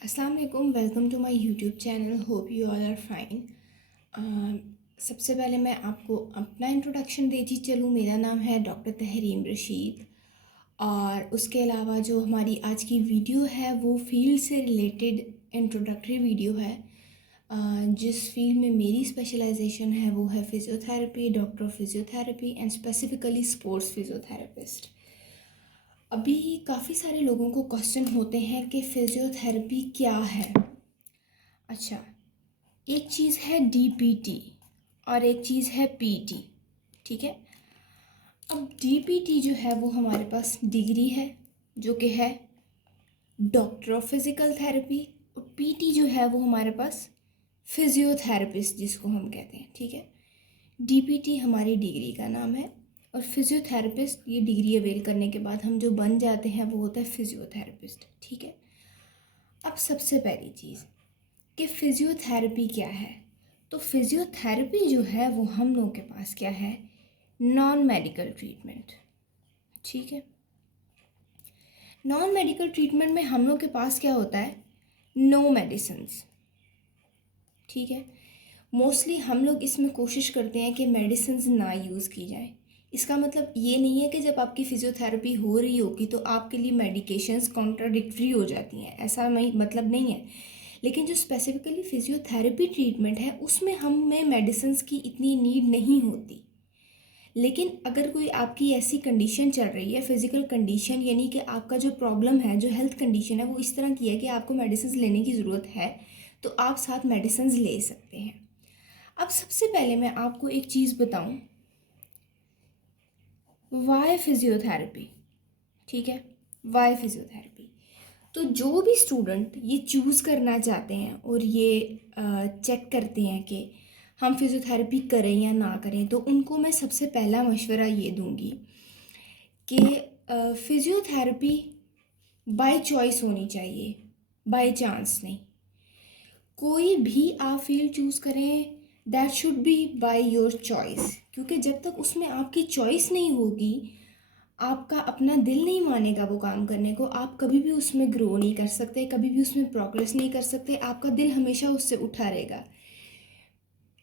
अस्सलाम वालेकुम, welcome to my YouTube channel. Hope you all are fine. सबसे पहले मैं आपको अपना इंट्रोडक्शन देती चलूँ। मेरा नाम है डॉक्टर तहरीम रशीद और उसके अलावा जो हमारी आज की वीडियो है वो फील्ड से रिलेटेड इंट्रोडक्टरी वीडियो है। जिस फील्ड में मेरी स्पेशलाइजेशन है वो है physiotherapy, doctor of physiotherapy and specifically sports physiotherapist. अभी काफ़ी सारे लोगों को क्वेश्चन होते हैं कि फ़िज़ियोथेरेपी क्या है। अच्छा, एक चीज़ है डीपीटी और एक चीज़ है पीटी। ठीक है। अब डीपीटी जो है वो हमारे पास डिग्री है जो कि है डॉक्टर ऑफ फिज़िकल थेरेपी, और पीटी जो है वो हमारे पास फिजियोथेरेपिस्ट जिसको हम कहते हैं। ठीक है। डीपीटी हमारी डिग्री का नाम है और फिजियोथेरेपिस्ट ये डिग्री अवेल करने के बाद हम जो बन जाते हैं वो होता है फिजियोथेरेपिस्ट। ठीक है। अब सबसे पहली चीज़ कि फिजियोथेरेपी क्या है, तो फिजियोथेरेपी जो है वो हम लोगों के पास क्या है, नॉन मेडिकल ट्रीटमेंट। ठीक है। नॉन मेडिकल ट्रीटमेंट में हम लोग के पास क्या होता है, नो मेडिसिन्स। ठीक है। मोस्टली हम लोग इसमें कोशिश करते हैं कि मेडिसिन्स ना यूज़ की जाए। इसका मतलब ये नहीं है कि जब आपकी फ़िज़ियोथेरेपी हो रही होगी तो आपके लिए मेडिकेशंस कॉन्ट्राडिक्टरी हो जाती हैं, ऐसा मतलब नहीं है। लेकिन जो स्पेसिफिकली फ़िज़ियोथेरेपी ट्रीटमेंट है उसमें हमें मेडिसिन्स की इतनी नीड नहीं होती। लेकिन अगर कोई आपकी ऐसी कंडीशन चल रही है, फिज़िकल कंडीशन, यानी कि आपका जो प्रॉब्लम है, जो हेल्थ कंडीशन है वो इस तरह की है कि आपको मेडिसिन लेने की ज़रूरत है, तो आप साथ मेडिसिन ले सकते हैं। अब सबसे पहले मैं आपको एक चीज़ बताऊं, वाई फिज़ियोथेरेपी। ठीक है। Why physiotherapy. तो जो भी स्टूडेंट ये चूज़ करना चाहते हैं और ये चेक करते हैं कि हम फिज़ियोथेरेपी करें या ना करें, तो उनको मैं सबसे पहला मशवरा ये दूंगी कि फिज़ियोथेरेपी बाय चॉइस होनी चाहिए, बाय चांस नहीं। कोई भी आप फील्ड चूज़ करें, that should be by your choice, क्योंकि जब तक उसमें आपकी चॉइस नहीं होगी, आपका अपना दिल नहीं मानेगा वो काम करने को, आप कभी भी उसमें ग्रो नहीं कर सकते, कभी भी उसमें प्रोग्रेस नहीं कर सकते, आपका दिल हमेशा उससे उठा रहेगा।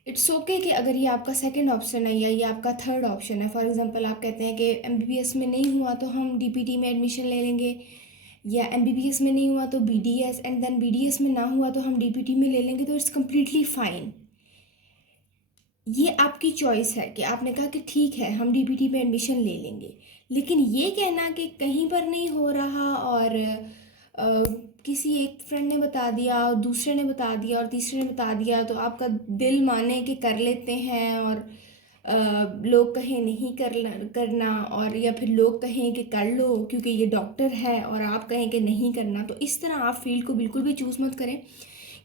इट्स ओके कि अगर ये आपका सेकंड ऑप्शन है या ये आपका थर्ड ऑप्शन है, फॉर एग्जांपल आप कहते हैं कि एमबीबीएस में नहीं हुआ तो हम डीपीटी में एडमिशन ले लेंगे, या एमबीबीएस में नहीं हुआ तो बीडीएस, एंड देन बीडीएस में ना हुआ तो हम डीपीटी में ले लेंगे, तो इट्स कम्प्लीटली फाइन। ये आपकी चॉइस है कि आपने कहा कि ठीक है हम डीपीटी में एडमिशन ले लेंगे। लेकिन ये कहना कि कहीं पर नहीं हो रहा और किसी एक फ्रेंड ने बता दिया और दूसरे ने बता दिया और तीसरे ने बता दिया, तो आपका दिल माने कि कर लेते हैं, और लोग कहें नहीं करना, और या फिर लोग कहें कि कर लो क्योंकि ये डॉक्टर है, और आप कहें कि नहीं करना, तो इस तरह आप फील्ड को बिल्कुल भी चूज़ मत करें।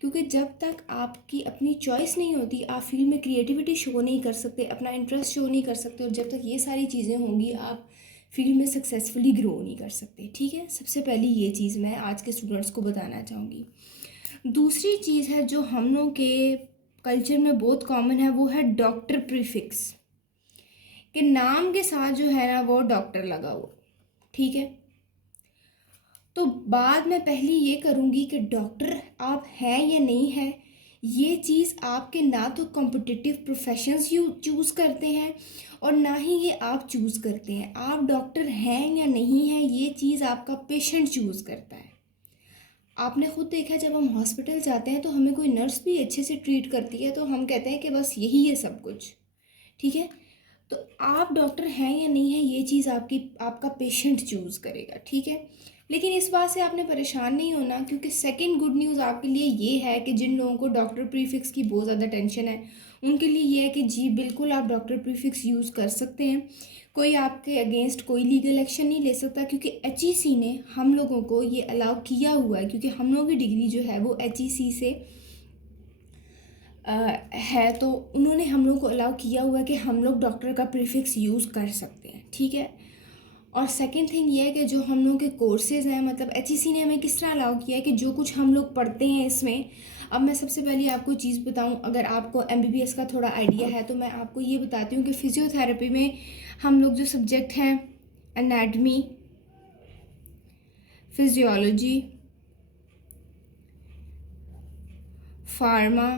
क्योंकि जब तक आपकी अपनी चॉइस नहीं होती, आप फील्ड में क्रिएटिविटी शो नहीं कर सकते, अपना इंटरेस्ट शो नहीं कर सकते, और जब तक ये सारी चीज़ें होंगी आप फील्ड में सक्सेसफुली ग्रो नहीं कर सकते। ठीक है। सबसे पहली ये चीज़ मैं आज के स्टूडेंट्स को बताना चाहूँगी। दूसरी चीज़ है जो हम लोग के कल्चर में बहुत कॉमन है, वो है डॉक्टर प्रीफिक्स, कि नाम के साथ जो है ना वो डॉक्टर लगा हुआ। ठीक है। तो बाद में पहली ये करूँगी कि डॉक्टर आप हैं या नहीं हैं, ये चीज़ आपके ना तो कॉम्पिटिटिव प्रोफेशंस यू चूज़ करते हैं और ना ही ये आप चूज़ करते हैं। आप डॉक्टर हैं या नहीं हैं, ये चीज़ आपका पेशेंट चूज़ करता है। आपने खुद देखा, जब हम हॉस्पिटल जाते हैं तो हमें कोई नर्स भी अच्छे से ट्रीट करती है तो हम कहते हैं कि बस यही है सब कुछ। ठीक है। तो आप डॉक्टर हैं या नहीं है, ये चीज़ आपका पेशेंट चूज़ करेगा। ठीक है। लेकिन इस बात से आपने परेशान नहीं होना, क्योंकि सेकंड गुड न्यूज़ आपके लिए ये है कि जिन लोगों को डॉक्टर प्रीफिक्स की बहुत ज़्यादा टेंशन है, उनके लिए ये है कि जी बिल्कुल आप डॉक्टर प्रीफिक्स यूज़ कर सकते हैं। कोई आपके अगेंस्ट कोई लीगल एक्शन नहीं ले सकता, क्योंकि एचईसी ने हम लोगों को ये अलाउ किया हुआ है, क्योंकि हम लोगों की डिग्री जो है वो एचईसी से है, तो उन्होंने हम लोग को अलाउ किया हुआ है कि हम लोग डॉक्टर का प्रीफिक्स यूज़ कर सकते हैं। ठीक है। और सेकंड थिंग ये है कि जो हम लोग के कोर्सेज़ हैं, मतलब एचईसी ने हमें किस तरह अलाउ किया है कि जो कुछ हम लोग पढ़ते हैं इसमें, अब मैं सबसे पहले आपको चीज़ बताऊं, अगर आपको एमबीबीएस का थोड़ा आइडिया है तो मैं आपको ये बताती हूँ कि फिजियोथेरेपी में हम लोग जो सब्जेक्ट हैं, anatomy, physiology, pharma,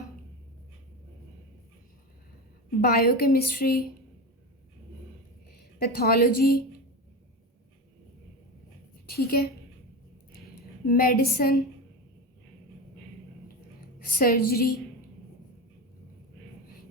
biochemistry, pathology, ठीक है, मेडिसिन, सर्जरी,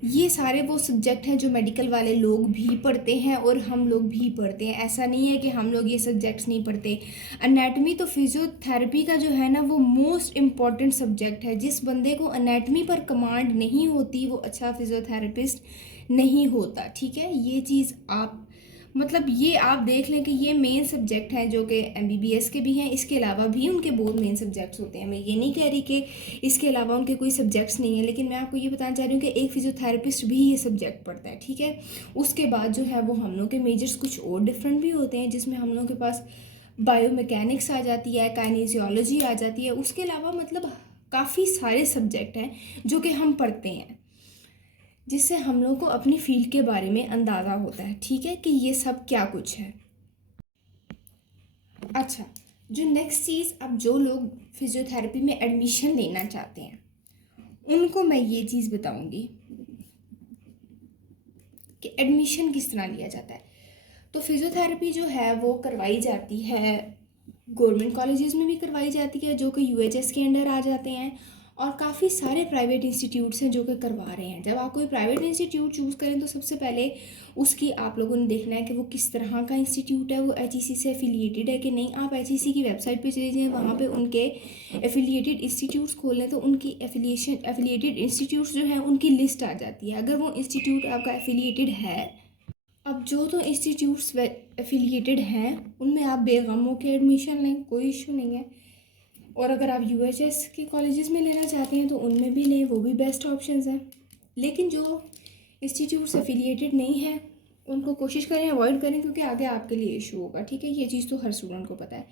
ये सारे वो सब्जेक्ट हैं जो मेडिकल वाले लोग भी पढ़ते हैं और हम लोग भी पढ़ते हैं। ऐसा नहीं है कि हम लोग ये सब्जेक्ट्स नहीं पढ़ते। एनाटमी तो फिजियोथेरेपी का जो है ना वो मोस्ट इम्पॉर्टेंट सब्जेक्ट है। जिस बंदे को एनाटमी पर कमांड नहीं होती वो अच्छा फिजियोथेरेपिस्ट नहीं होता, ठीक है। ये चीज़ आप मतलब ये आप देख लें कि ये मेन सब्जेक्ट हैं जो कि एमबीबीएस के भी हैं। इसके अलावा भी उनके बहुत मेन सब्जेक्ट्स होते हैं। मैं ये नहीं कह रही कि इसके अलावा उनके कोई सब्जेक्ट्स नहीं है, लेकिन मैं आपको ये बताना चाह रही हूँ कि एक फिजियोथेरेपिस्ट भी ये सब्जेक्ट पढ़ता है, ठीक है। उसके बाद जो है वो हम लोग के मेजर्स कुछ और डिफरेंट भी होते हैं, जिसमें हम लोग के पास बायोमैकेनिक्स आ जाती है, काइनेजियोलॉजी आ जाती है। उसके अलावा मतलब काफ़ी सारे सब्जेक्ट हैं जो कि हम पढ़ते हैं, जिससे हम लोग को अपनी फील्ड के बारे में अंदाज़ा होता है, ठीक है, कि ये सब क्या कुछ है। अच्छा, जो नेक्स्ट चीज़, अब जो लोग फिजियोथेरेपी में एडमिशन लेना चाहते हैं उनको मैं ये चीज़ बताऊंगी कि एडमिशन किस तरह लिया जाता है। तो फिजियोथेरेपी जो है वो करवाई जाती है, गवर्नमेंट कॉलेजेस में भी करवाई जाती है जो कि यूएचएस के अंडर आ जाते हैं, और काफ़ी सारे प्राइवेट इंस्टीट्यूट्स हैं जो कि करवा रहे हैं। जब आप कोई प्राइवेट इंस्टीट्यूट चूज़ करें तो सबसे पहले उसकी आप लोगों ने देखना है कि वो किस तरह का इंस्टीट्यूट है, वो एचईसी से एफिलिएटेड है कि नहीं। आप एचईसी की वेबसाइट पे चले जाएँ, वहाँ पे उनके एफिलिएटेड इंस्टीट्यूट्स खोल लें तो उनकी एफिलिएटेड इंस्टीट्यूट्स जो हैं उनकी लिस्ट आ जाती है, अगर वो इंस्टीट्यूट आपका एफिलिएटेड है। अब जो तो इंस्टीट्यूट्स एफिलिएटेड हैं उनमें आप बेगम होकर एडमिशन लें, कोई इशू नहीं है। और अगर आप यूएचएस के कॉलेजेस में लेना चाहते हैं तो उनमें भी लें, वो भी बेस्ट ऑप्शंस हैं। लेकिन जो इंस्टीट्यूट्स एफिलिएटेड नहीं हैं उनको कोशिश करें अवॉइड करें, क्योंकि आगे आपके लिए इशू होगा, ठीक है। ये चीज़ तो हर स्टूडेंट को पता है।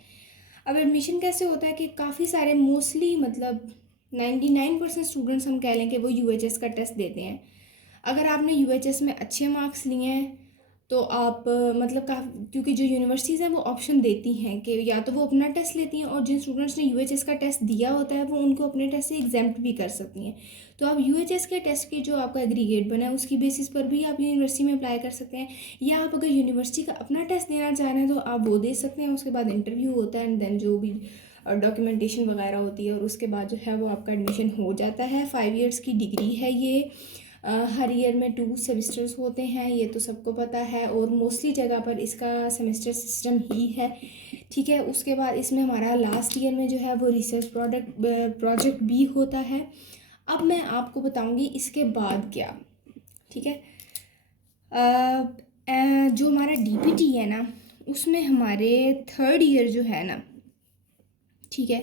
अब एडमिशन कैसे होता है कि काफ़ी सारे मोस्टली मतलब 99% स्टूडेंट्स हम कह लें कि वो यूएचएस का टेस्ट देते हैं। अगर आपने यूएचएस में अच्छे मार्क्स लिए हैं तो आप मतलब क्योंकि जो यूनिवर्सिटीज़ हैं वो ऑप्शन देती हैं कि या तो वो अपना टेस्ट लेती हैं, और जिन स्टूडेंट्स ने यूएचएस का टेस्ट दिया होता है वो उनको अपने टेस्ट से एग्जाम्प्ट भी कर सकती हैं। तो आप यूएचएस के टेस्ट के जो आपका एग्रीगेट बना है उसकी बेसिस पर भी आप यूनिवर्सिटी में अप्लाई कर सकते हैं, या आप अगर यूनिवर्सिटी का अपना टेस्ट देना चाह रहे हैं तो आप वो दे सकते हैं। उसके बाद इंटरव्यू होता है एंड देन जो भी डॉक्यूमेंटेशन वगैरह होती है, और उसके बाद जो है वो आपका एडमिशन हो जाता है। 5 ईयर्स की डिग्री है ये। हर ईयर में 2 सेमेस्टर्स होते हैं, ये तो सबको पता है, और मोस्टली जगह पर इसका सेमेस्टर सिस्टम ही है, ठीक है। उसके बाद इसमें हमारा लास्ट ईयर में जो है वो रिसर्च प्रोजेक्ट भी होता है। अब मैं आपको बताऊंगी इसके बाद क्या, ठीक है। जो हमारा डीपीटी है ना उसमें हमारे 3rd ईयर जो है ना, ठीक है,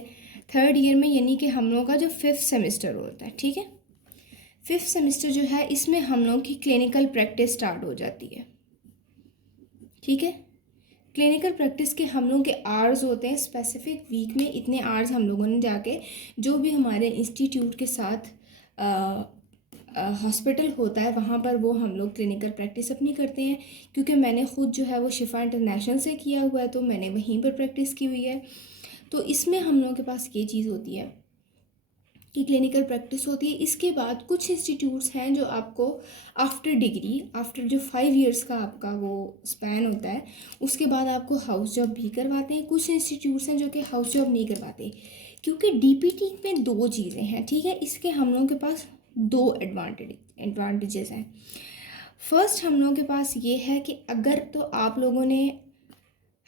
3rd ईयर में यानी कि हम लोगों का जो 5th सेमेस्टर होता है, ठीक है, 5th सेमेस्टर जो है इसमें हम लोग की क्लिनिकल प्रैक्टिस स्टार्ट हो जाती है, ठीक है। क्लिनिकल प्रैक्टिस के हम लोग के आवर्स होते हैं, स्पेसिफिक वीक में इतने आवर्स हम लोगों ने जाके जो भी हमारे इंस्टीट्यूट के साथ हॉस्पिटल होता है वहाँ पर वो हम लोग क्लिनिकल प्रैक्टिस अपनी करते हैं। क्योंकि मैंने ख़ुद जो है वो शिफा इंटरनेशनल से किया हुआ है तो मैंने वहीं पर प्रैक्टिस की हुई है। तो इसमें हम लोगों के पास ये चीज़ होती है कि क्लिनिकल प्रैक्टिस होती है। इसके बाद कुछ इंस्टीट्यूट्स हैं जो आपको आफ्टर डिग्री, आफ्टर जो 5 ईयर्स का आपका वो स्पैन होता है, उसके बाद आपको हाउस जॉब भी करवाते हैं। कुछ इंस्टीट्यूट्स हैं जो कि हाउस जॉब नहीं करवाते, क्योंकि डीपीटी में 2 चीज़ें हैं, ठीक है। इसके हम लोगों के पास 2 एडवांटेजेस हैं। फर्स्ट हम लोगों के पास ये है कि अगर तो आप लोगों ने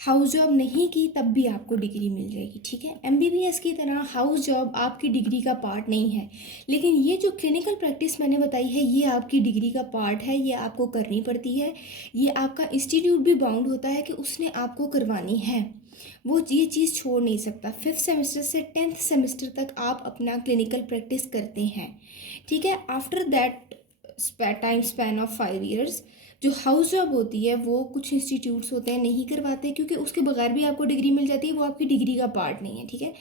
हाउस जॉब नहीं की तब भी आपको डिग्री मिल जाएगी, ठीक है। एमबीबीएस की तरह हाउस जॉब आपकी डिग्री का पार्ट नहीं है, लेकिन ये जो क्लिनिकल प्रैक्टिस मैंने बताई है ये आपकी डिग्री का पार्ट है, ये आपको करनी पड़ती है। ये आपका इंस्टीट्यूट भी बाउंड होता है कि उसने आपको करवानी है, वो ये चीज़ छोड़ नहीं सकता। 5th सेमेस्टर से 10th सेमेस्टर तक आप अपना क्लिनिकल प्रैक्टिस करते हैं, ठीक है। After that time span of 5 years जो हाउस जॉब होती है वो कुछ इंस्टीट्यूट्स होते हैं नहीं करवाते, क्योंकि उसके बगैर भी आपको डिग्री मिल जाती है, वो आपकी डिग्री का पार्ट नहीं है, ठीक है।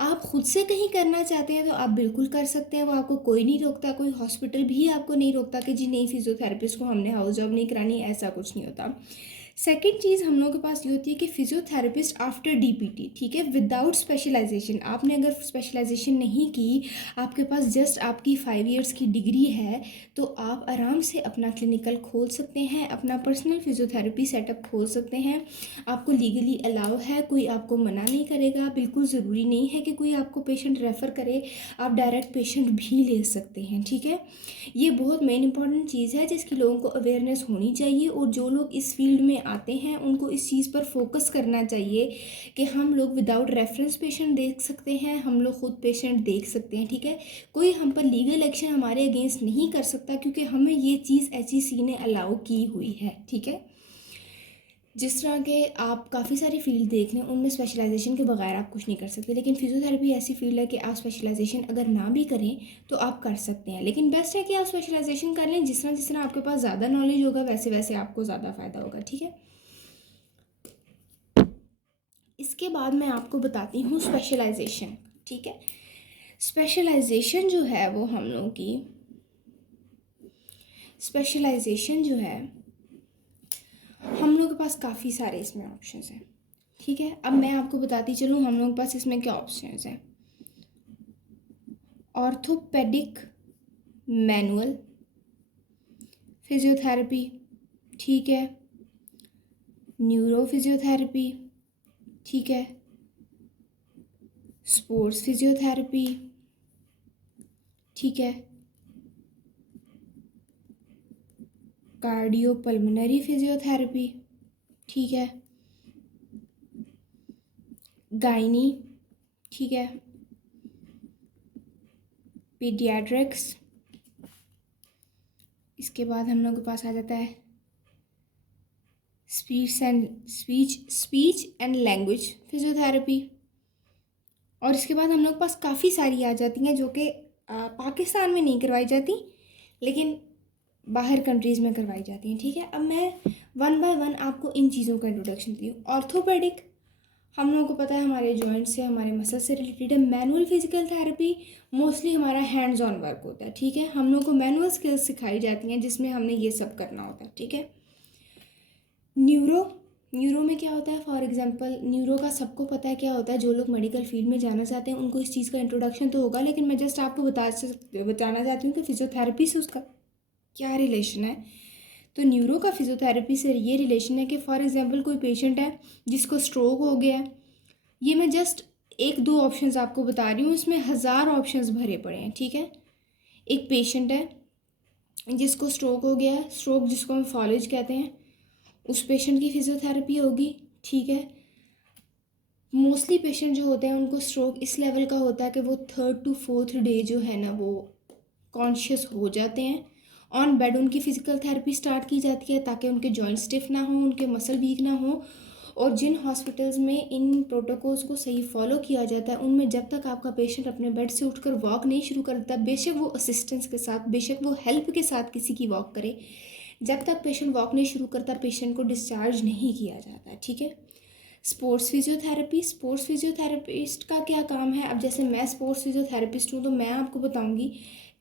आप खुद से कहीं करना चाहते हैं तो आप बिल्कुल कर सकते हैं, वो आपको कोई नहीं रोकता, कोई हॉस्पिटल भी आपको नहीं रोकता कि जी नहीं फिजियोथेरेपिस्ट को हमने हाउस जॉब नहीं करानी, ऐसा कुछ नहीं होता। सेकंड चीज़ हम लोगों के पास ये होती है कि फिजियोथेरेपिस्ट आफ्टर डीपीटी, ठीक है, विदाउट स्पेशलाइजेशन, आपने अगर स्पेशलाइजेशन नहीं की, आपके पास जस्ट आपकी 5 इयर्स की डिग्री है, तो आप आराम से अपना क्लिनिकल खोल सकते हैं, अपना पर्सनल फिजियोथेरेपी सेटअप खोल सकते हैं। आपको लीगली अलाउ है, कोई आपको मना नहीं करेगा। बिल्कुल ज़रूरी नहीं है कि कोई आपको पेशेंट रेफ़र करे, आप डायरेक्ट पेशेंट भी ले सकते हैं, ठीक है। ये बहुत मेन इंपॉर्टेंट चीज़ है जिसकी लोगों को अवेयरनेस होनी चाहिए, और जो लोग इस फील्ड में आते हैं उनको इस चीज़ पर फोकस करना चाहिए कि हम लोग विदाउट रेफरेंस पेशेंट देख सकते हैं, हम लोग खुद पेशेंट देख सकते हैं, ठीक है। कोई हम पर लीगल एक्शन हमारे अगेंस्ट नहीं कर सकता, क्योंकि हमें ये चीज़ HEC ने अलाउ की हुई है, ठीक है। जिस तरह के आप काफ़ी सारी फील्ड देख लें, उनमें स्पेशलाइजेशन के बगैर आप कुछ नहीं कर सकते, लेकिन फिजियोथेरेपी ऐसी फील्ड है कि आप स्पेशलाइजेशन अगर ना भी करें तो आप कर सकते हैं, लेकिन बेस्ट है कि आप स्पेशलाइजेशन कर लें। जिस तरह आपके पास ज़्यादा नॉलेज होगा वैसे वैसे आपको ज़्यादा फ़ायदा होगा, ठीक है। इसके बाद मैं आपको बताती हूँ स्पेशलाइजेशन, ठीक है। स्पेशलाइजेशन जो है वो हम लोग की स्पेशलाइजेशन जो है हम लोग के पास काफ़ी सारे इसमें ऑप्शंस हैं, ठीक है। अब मैं आपको बताती चलूँ हम लोग के पास इसमें क्या ऑप्शंस हैं। ऑर्थोपेडिक मैनुअल फिजियोथेरेपी, ठीक है, न्यूरो फिजियोथेरेपी, ठीक है, स्पोर्ट्स फिजियोथेरेपी, ठीक है, कार्डियोपल्मोनरी फिजियोथेरेपी, ठीक है, गायनी, ठीक है, पीडियाट्रिक्स। इसके बाद हम लोग के पास आ जाता है स्पीच एंड लैंग्वेज फिजियोथेरेपी, और इसके बाद हम लोग के पास काफ़ी सारी आ जाती हैं जो कि पाकिस्तान में नहीं करवाई जाती, लेकिन बाहर कंट्रीज़ में करवाई जाती हैं, ठीक है। अब मैं वन बाय वन आपको इन चीज़ों का इंट्रोडक्शन दी हूँ। ऑर्थोपेडिक हम लोगों को पता है हमारे जॉइंट से, हमारे मसल से रिलेटेड है। मैनुअल फिजिकल थेरेपी मोस्टली हमारा हैंड्स ऑन वर्क होता है, ठीक है। हम लोग को मैनुअल स्किल्स सिखाई जाती हैं जिसमें हमने ये सब करना होता है, ठीक है। न्यूरो में क्या होता है, फॉर एग्जांपल न्यूरो का सबको पता है क्या होता है। जो लोग मेडिकल फील्ड में जाना चाहते हैं उनको इस चीज़ का इंट्रोडक्शन तो होगा, लेकिन मैं जस्ट आपको बताना चाहती हूँ कि फिजियोथेरेपी से उसका क्या रिलेशन है। तो न्यूरो का फिजियोथेरेपी से ये रिलेशन है कि फॉर एग्जांपल कोई पेशेंट है जिसको स्ट्रोक हो गया है, ये मैं जस्ट 1-2 ऑप्शंस आपको बता रही हूँ, इसमें 1000 ऑप्शंस भरे पड़े हैं, ठीक है। एक पेशेंट है जिसको स्ट्रोक हो गया है, स्ट्रोक जिसको हम फॉलेज कहते हैं, उस पेशेंट की फिजियोथेरेपी होगी, ठीक है। मोस्टली पेशेंट जो होते हैं उनको स्ट्रोक इस लेवल का होता है कि वो 3rd to 4th डे जो है ना वो कॉन्शियस हो जाते हैं। ऑन बेड उनकी फ़िज़िकल थेरेपी स्टार्ट की जाती है ताकि उनके जॉइंट स्टिफ ना हो, उनके मसल वीक ना हो। और जिन हॉस्पिटल्स में इन प्रोटोकॉल्स को सही फॉलो किया जाता है उनमें जब तक आपका पेशेंट अपने बेड से उठकर वॉक नहीं शुरू करता, बेशक वो असिस्टेंस के साथ, बेशक वो हेल्प के साथ किसी की वॉक करे, जब तक पेशेंट वॉक नहीं शुरू करता पेशेंट को डिस्चार्ज नहीं किया जाता है, ठीक है। स्पोर्ट्स फिजियोथेरेपिस्ट का क्या काम है। अब जैसे मैं स्पोर्ट्स फिजियोथेरेपिस्ट हूँ तो मैं आपको बताऊँगी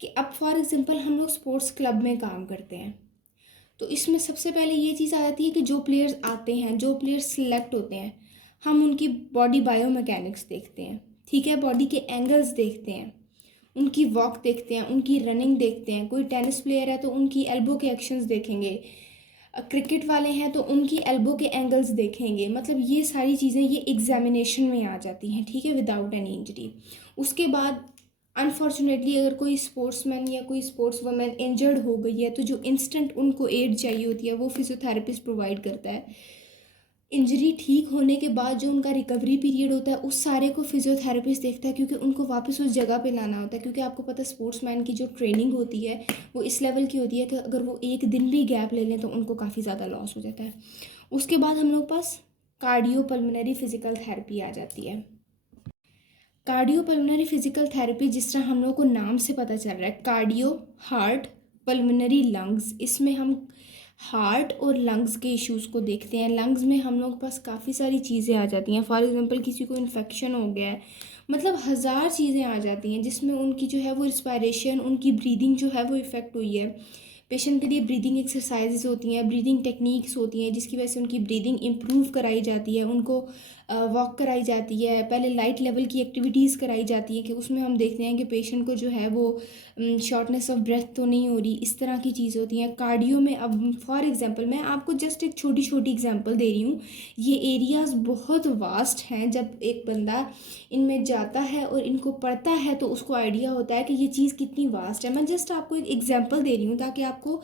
कि अब फॉर एग्जांपल हम लोग स्पोर्ट्स क्लब में काम करते हैं, तो इसमें सबसे पहले ये चीज़ आ जाती है कि जो प्लेयर्स आते हैं, जो प्लेयर्स सिलेक्ट होते हैं, हम उनकी बॉडी बायोमैकेनिक्स देखते हैं, ठीक है, बॉडी के एंगल्स देखते हैं, उनकी वॉक देखते हैं, उनकी रनिंग देखते हैं। कोई टेनिस प्लेयर है तो उनकी एल्बो के एक्शंस देखेंगे, क्रिकेट वाले हैं तो उनकी एल्बो के एंगल्स देखेंगे। मतलब ये सारी चीज़ें ये एग्जामिनेशन में आ जाती हैं, ठीक है, विदाउट एनी इंजरी। उसके बाद अनफॉर्चुनेटली अगर कोई स्पोर्ट्समैन या कोई स्पोर्ट्स वुमेन इंजर्ड हो गई है तो जो इंस्टेंट उनको एड चाहिए होती है वो फिजियोथेरेपिस्ट प्रोवाइड करता है। इंजरी ठीक होने के बाद जो उनका रिकवरी पीरियड होता है उस सारे को फिजियोथेरेपिस्ट देखता है, क्योंकि उनको वापस उस जगह पे लाना होता है। क्योंकि आपको पता है स्पोर्ट्समैन की जो ट्रेनिंग होती है वो इस लेवल की होती है कि अगर वो एक दिन भी गैप ले लें तो उनको काफ़ी ज़्यादा लॉस हो जाता है। उसके बाद हम लोग पास कार्डियोपल्मोनरी फिजिकल थेरेपी आ जाती है। कार्डियोपल्मोनरी फिजिकल थेरेपी जिस तरह हम लोग को नाम से पता चल रहा है, कार्डियो हार्ट, पल्मोनरी लंग्स, इसमें हम हार्ट और लंग्स के इश्यूज़ को देखते हैं। लंग्स में हम लोग के पास काफ़ी सारी चीज़ें आ जाती हैं। फॉर एग्जांपल किसी को इन्फेक्शन हो गया है, मतलब 1000 चीज़ें आ जाती हैं जिसमें उनकी जो है वो रिस्पायरेशन, उनकी ब्रीदिंग जो है वो इफ़ेक्ट हुई है। पेशेंट के लिए ब्रीदिंग एक्सरसाइजेज होती हैं, ब्रीदिंग टेक्निक्स होती हैं, जिसकी वजह से उनकी ब्रीदिंग इम्प्रूव कराई जाती है, उनको वॉक कराई जाती है, पहले लाइट लेवल की एक्टिविटीज़ कराई जाती है कि उसमें हम देखते हैं कि पेशेंट को जो है वो शॉर्टनेस ऑफ ब्रेथ तो नहीं हो रही, इस तरह की चीज़ होती हैं। कार्डियो में अब फॉर एग्जांपल मैं आपको जस्ट एक छोटी छोटी एग्जांपल दे रही हूँ, ये एरियाज़ बहुत वास्ट हैं। जब एक बंदा इनमें जाता है और इनको पढ़ता है तो उसको आइडिया होता है कि ये चीज़ कितनी वास्ट है। मैं जस्ट आपको एक एग्जांपल दे रही हूँ ताकि आपको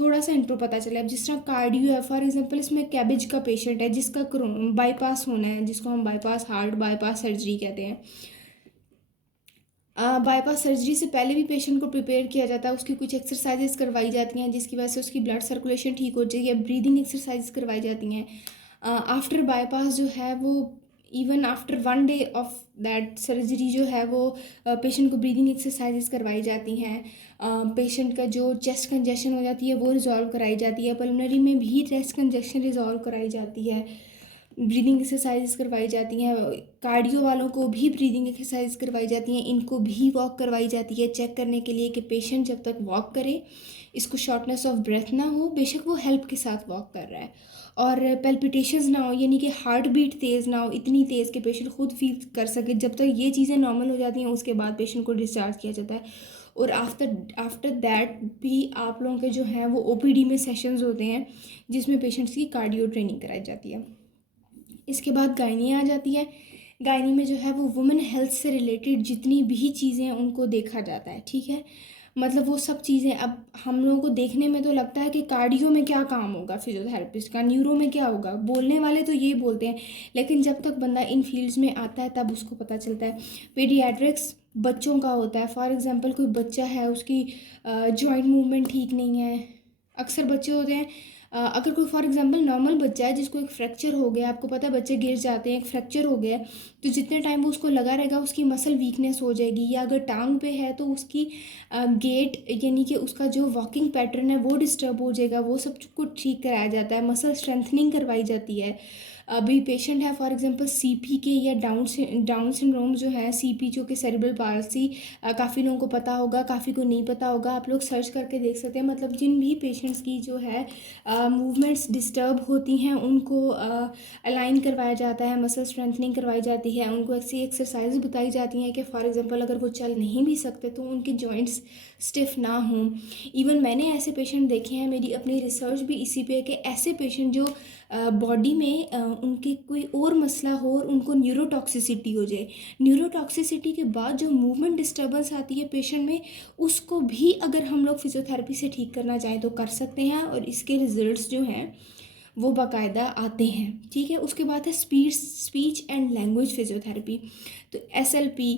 थोड़ा सा इंट्रो पता चले। अब जिस तरह कार्डियो है, फॉर एग्जांपल इसमें कैबेज का पेशेंट है जिसका बाईपास होना है, जिसको हम बाईपास हार्ट बाईपास सर्जरी कहते हैं। बाईपास सर्जरी से पहले भी पेशेंट को प्रिपेयर किया जाता है, उसकी कुछ एक्सरसाइजेस करवाई जाती हैं जिसकी वजह से उसकी ब्लड सर्कुलेशन ठीक हो जाएगी, ब्रीदिंग एक्सरसाइज करवाई जाती हैं। आफ्टर बाईपास जो है वो even after 1 day of that surgery जो है वो पेशेंट को ब्रीदिंग एक्सरसाइजेस करवाई जाती हैं। पेशेंट का जो चेस्ट कंजेशन हो जाती है वो रिजॉल्व कराई जाती है, पल्मोनरी में भी चेस्ट कंजेशन रिजॉल्व कराई जाती है, ब्रीदिंग एक्सरसाइज करवाई जाती हैं। कार्डियो वालों को भी ब्रीदिंग एक्सरसाइज करवाई जाती हैं, इनको भी वॉक करवाई जाती है चेक करने के लिए कि पेशेंट जब तक वॉक करे इसको शॉर्टनेस ऑफ ब्रेथ ना हो, बेशक वो हेल्प के साथ वॉक कर रहा है, और पेल्पिटेशंस ना हो, यानी कि हार्ट बीट तेज़ ना हो, इतनी तेज़ कि पेशेंट खुद फील कर सके। जब तक ये चीज़ें नॉर्मल हो जाती हैं उसके बाद पेशेंट को डिस्चार्ज किया जाता है। और आफ्टर आफ्टर दैट भी आप लोगों के जो हैं वो ओपीडी में सेशंस होते हैं जिसमें पेशेंट्स की कार्डियो ट्रेनिंग कराई जाती है। इसके बाद गायनी आ जाती है। गायनी में जो है वो वुमेन हेल्थ से रिलेटेड जितनी भी चीज़ें हैं उनको देखा जाता है, ठीक है। मतलब वो सब चीज़ें अब हम लोगों को देखने में तो लगता है कि कार्डियो में क्या काम होगा फिजियोथेरेपिस्ट का, न्यूरो में क्या होगा, बोलने वाले तो ये बोलते हैं, लेकिन जब तक बंदा इन फील्ड्स में आता है तब उसको पता चलता है। पीडियाट्रिक्स बच्चों का होता है, फॉर एग्जांपल कोई बच्चा है उसकी जॉइंट मूवमेंट ठीक नहीं है। अक्सर बच्चे होते हैं, अगर कोई फॉर एग्जांपल नॉर्मल बच्चा है जिसको एक फ्रैक्चर हो गया, आपको पता है बच्चे गिर जाते हैं, एक फ्रैक्चर हो गया तो जितने टाइम वो उसको लगा रहेगा उसकी मसल वीकनेस हो जाएगी, या अगर टांग पे है तो उसकी गेट यानी कि उसका जो वॉकिंग पैटर्न है वो डिस्टर्ब हो जाएगा, वो सब कुछ ठीक कराया जाता है, मसल स्ट्रेंथनिंग करवाई जाती है। अभी पेशेंट है फॉर एग्जांपल सीपी के या डाउन सिंड्रोम जो है, सीपी जो कि सेरेब्रल पाल्सी, काफ़ी लोगों को पता होगा, काफ़ी को नहीं पता होगा, आप लोग सर्च करके देख सकते हैं। मतलब जिन भी पेशेंट्स की जो है मूवमेंट्स डिस्टर्ब होती हैं उनको अलाइन करवाया जाता है, मसल स्ट्रेंथनिंग करवाई जाती है, उनको ऐसी एक्सरसाइज बताई जाती हैं कि फॉर एग्जांपल अगर वो चल नहीं भी सकते तो उनके जॉइंट्स स्टिफ ना हों। इवन मैंने ऐसे पेशेंट देखे हैं, मेरी अपनी रिसर्च भी इसी पे है कि ऐसे पेशेंट जो बॉडी में उनके कोई और मसला हो और उनको न्यूरोटॉक्सिसिटी हो जाए, न्यूरोटॉक्सिसिटी के बाद जो मूवमेंट डिस्टर्बेंस आती है पेशेंट में, उसको भी अगर हम लोग फिजियोथेरेपी से ठीक करना चाहें तो कर सकते हैं, और इसके रिजल्ट्स जो हैं वो बाकायदा आते हैं, ठीक है। उसके बाद है स्पीच एंड लैंग्वेज फिजियोथेरेपी। तो SLP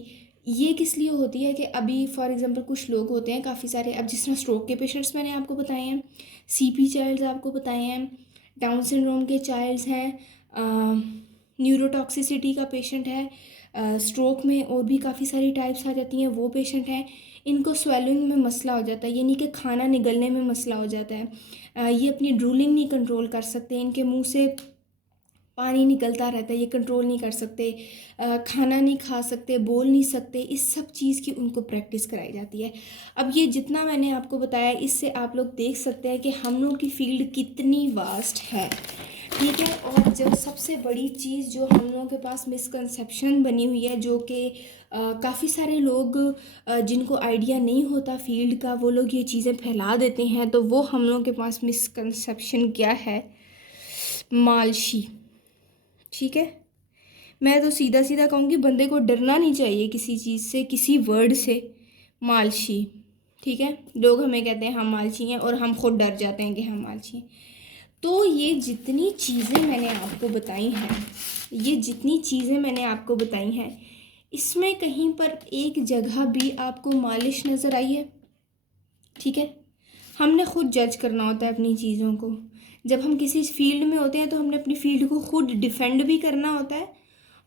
ये किस लिए होती है कि अभी फॉर एग्जांपल कुछ लोग होते हैं काफ़ी सारे, अब जिस तरह स्ट्रोक के पेशेंट्स मैंने आपको बताए हैं, CP चाइल्ड्स आपको बताए हैं, डाउन सिंड्रोम के चाइल्ड्स हैं, न्यूरोटॉक्सिसिटी का पेशेंट है, स्ट्रोक में और भी काफ़ी सारी टाइप्स आ जाती हैं वो पेशेंट हैं। इनको स्वेलिंग में मसला हो जाता है, यानी कि खाना निगलने में मसला हो जाता है, ये अपनी ड्रूलिंग नहीं कंट्रोल कर सकते, इनके मुंह से पानी निकलता रहता है, ये कंट्रोल नहीं कर सकते, खाना नहीं खा सकते, बोल नहीं सकते, इस सब चीज़ की उनको प्रैक्टिस कराई जाती है। अब ये जितना मैंने आपको बताया इससे आप लोग देख सकते हैं कि हम लोग की फील्ड कितनी वास्ट है, ठीक है। और जब सबसे बड़ी चीज़ जो हम लोगों के पास मिसकंसेप्शन बनी हुई है, जो कि काफ़ी सारे लोग जिनको आइडिया नहीं होता फील्ड का, वो लोग ये चीज़ें फैला देते हैं, तो वो हम लोगों के पास मिसकंसेप्शन क्या है, मालशी, ठीक है। मैं तो सीधा सीधा कहूँगी बंदे को डरना नहीं चाहिए किसी चीज़ से, किसी वर्ड से, मालशी, ठीक है। लोग हमें कहते हैं हम आलसी हैं और हम खुद डर जाते हैं कि हम आलसी हैं। तो ये जितनी चीज़ें मैंने आपको बताई हैं, ये जितनी चीज़ें मैंने आपको बताई हैं, इसमें कहीं पर एक जगह भी आपको मालिश नज़र आई है, ठीक है। हमने खुद जज करना होता है अपनी चीज़ों को। जब हम किसी फील्ड में होते हैं तो हमने अपनी फील्ड को खुद डिफेंड भी करना होता है,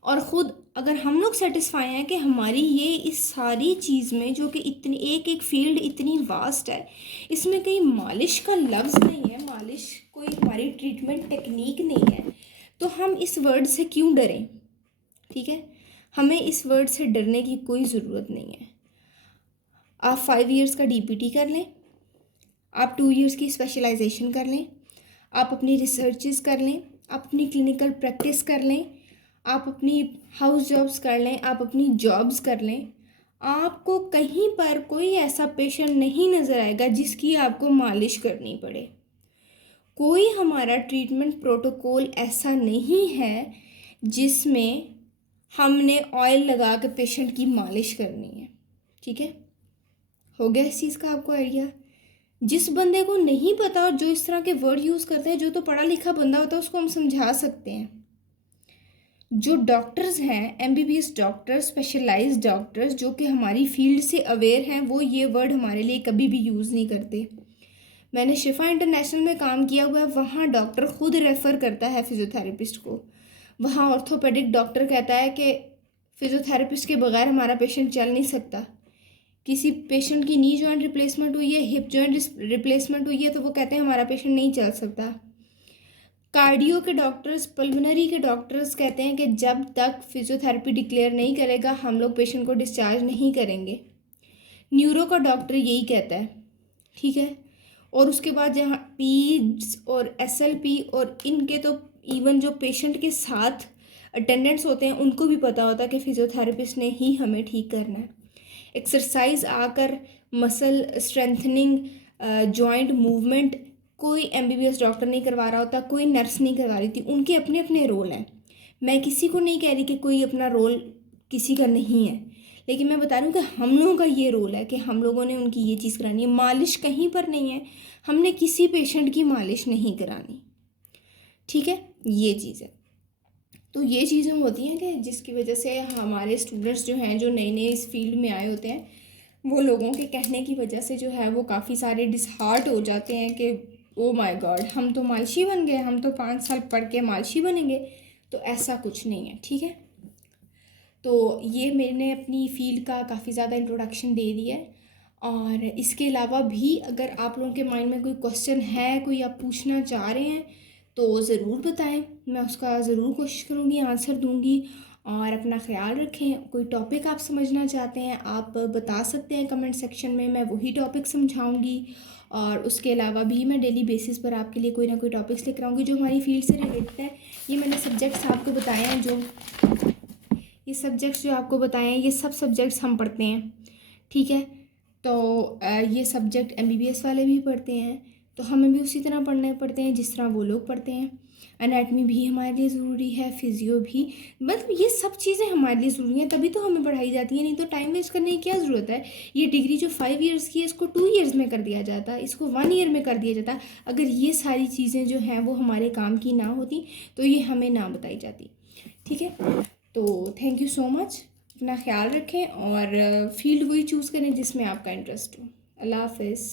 और ख़ुद अगर हम लोग सेटिस्फाई हैं कि हमारी ये इस सारी चीज़ में जो कि इतनी एक एक फील्ड इतनी वास्ट है, इसमें कहीं मालिश का लफ्ज़ नहीं है, मालिश कोई हमारी ट्रीटमेंट टेक्निक नहीं है, तो हम इस वर्ड से क्यों डरें, ठीक है। हमें इस वर्ड से डरने की कोई ज़रूरत नहीं है। आप 5 इयर्स का DPT कर लें, आप 2 इयर्स की स्पेशलाइजेशन कर लें, आप अपनी रिसर्चेस कर लें, आप अपनी क्लिनिकल प्रैक्टिस कर लें, आप अपनी हाउस जॉब्स कर लें, आप अपनी जॉब्स कर लें, आपको कहीं पर कोई ऐसा पेशेंट नहीं नज़र आएगा जिसकी आपको मालिश करनी पड़े। कोई हमारा ट्रीटमेंट प्रोटोकॉल ऐसा नहीं है जिसमें हमने ऑयल लगा के पेशेंट की मालिश करनी है। ठीक है, हो गया इस चीज़ का आपको आइडिया। जिस बंदे को नहीं पता और जो इस तरह के वर्ड यूज़ करते हैं, जो तो पढ़ा लिखा बंदा होता है, उसको हम समझा सकते हैं। जो डॉक्टर्स हैं, एमबीबीएस डॉक्टर्स, स्पेशलाइज्ड डॉक्टर्स, जो कि हमारी फील्ड से अवेयर हैं, वो ये वर्ड हमारे लिए कभी भी यूज़ नहीं करते। मैंने शिफा इंटरनेशनल में काम किया हुआ है, वहाँ डॉक्टर खुद रेफ़र करता है फिज़ियोथेरेपिस्ट को। वहाँ ऑर्थोपेडिक डॉक्टर कहता है कि फिज़ियोथेरेपिस्ट के बगैर हमारा पेशेंट चल नहीं सकता। किसी पेशेंट की नी जॉइंट रिप्लेसमेंट हुई है, हिप जॉइंट रिप्लेसमेंट हुई है, तो वो कहते हैं हमारा पेशेंट नहीं चल सकता। कार्डियो के डॉक्टर्स, पल्मोनरी के डॉक्टर्स कहते हैं कि जब तक फिजियोथेरेपी डिक्लेयर नहीं करेगा हम लोग पेशेंट को डिस्चार्ज नहीं करेंगे। न्यूरो का डॉक्टर यही कहता है। ठीक है, और उसके बाद जहाँ पीड्स और एसएलपी और इनके तो इवन जो पेशेंट के साथ अटेंडेंट्स होते हैं उनको भी पता होता है कि फिजियोथेरेपिस्ट ने ही हमें ठीक करना है। एक्सरसाइज आकर मसल स्ट्रेंथनिंग, जॉइंट मूवमेंट कोई एमबीबीएस डॉक्टर नहीं करवा रहा होता, कोई नर्स नहीं करवा रही थी। उनके अपने अपने रोल हैं। मैं किसी को नहीं कह रही कि कोई अपना रोल किसी का नहीं है, लेकिन मैं बता रही हूँ कि हम लोगों का ये रोल है कि हम लोगों ने उनकी ये चीज़ करानी है। मालिश कहीं पर नहीं है, हमने किसी पेशेंट की मालिश नहीं करानी। ठीक है, ये चीज़ है। तो ये चीज़ें होती हैं कि जिसकी वजह से हमारे स्टूडेंट्स जो हैं, जो नए नए इस फील्ड में आए होते हैं, वो लोगों के कहने की वजह से जो है वो काफ़ी सारे डिसहार्ट हो जाते हैं कि ओ माय गॉड, हम तो मालशी बन गए, हम तो 5 साल पढ़ के मालशी बनेंगे। तो ऐसा कुछ नहीं है। ठीक है, तो ये मैंने अपनी फील्ड का काफ़ी ज़्यादा इंट्रोडक्शन दे दिया है। और इसके अलावा भी अगर आप लोगों के माइंड में कोई क्वेश्चन है, कोई आप पूछना चाह रहे हैं, तो ज़रूर बताएं, मैं उसका ज़रूर कोशिश करूँगी, आंसर दूँगी। और अपना ख्याल रखें। कोई टॉपिक आप समझना चाहते हैं आप बता सकते हैं कमेंट सेक्शन में, मैं वही टॉपिक समझाऊँगी। और उसके अलावा भी मैं डेली बेसिस पर आपके लिए कोई ना कोई टॉपिक्स लेकर आऊँगी जो हमारी फील्ड से रिलेटेड है। ये मैंने सब्जेक्ट्स आपको बताए हैं, ये सब्जेक्ट्स जो आपको बताए हैं, ये सब सब्जेक्ट्स हम पढ़ते हैं। ठीक है, तो ये सब्जेक्ट एमबीबीएस वाले भी पढ़ते हैं, तो हमें भी उसी तरह पढ़ने पड़ते हैं जिस तरह वो लोग पढ़ते हैं। एनाटमी भी हमारे लिए ज़रूरी है, फिजियो भी, मतलब ये सब चीज़ें हमारे लिए ज़रूरी हैं, तभी तो हमें पढ़ाई जाती है। नहीं तो टाइम वेस्ट करने की क्या ज़रूरत है। ये डिग्री जो 5 इयर्स की है, इसको 2 इयर्स में कर दिया जाता, इसको 1 ईयर में कर दिया जाता। अगर ये सारी चीज़ें जो हैं वो हमारे काम की ना होती तो ये हमें ना बताई जाती। ठीक है, तो थैंक यू सो मच। अपना ख्याल रखें और फील्ड वही चूज़ करें जिसमें आपका इंटरेस्ट हो। अल्लाह हाफिज़।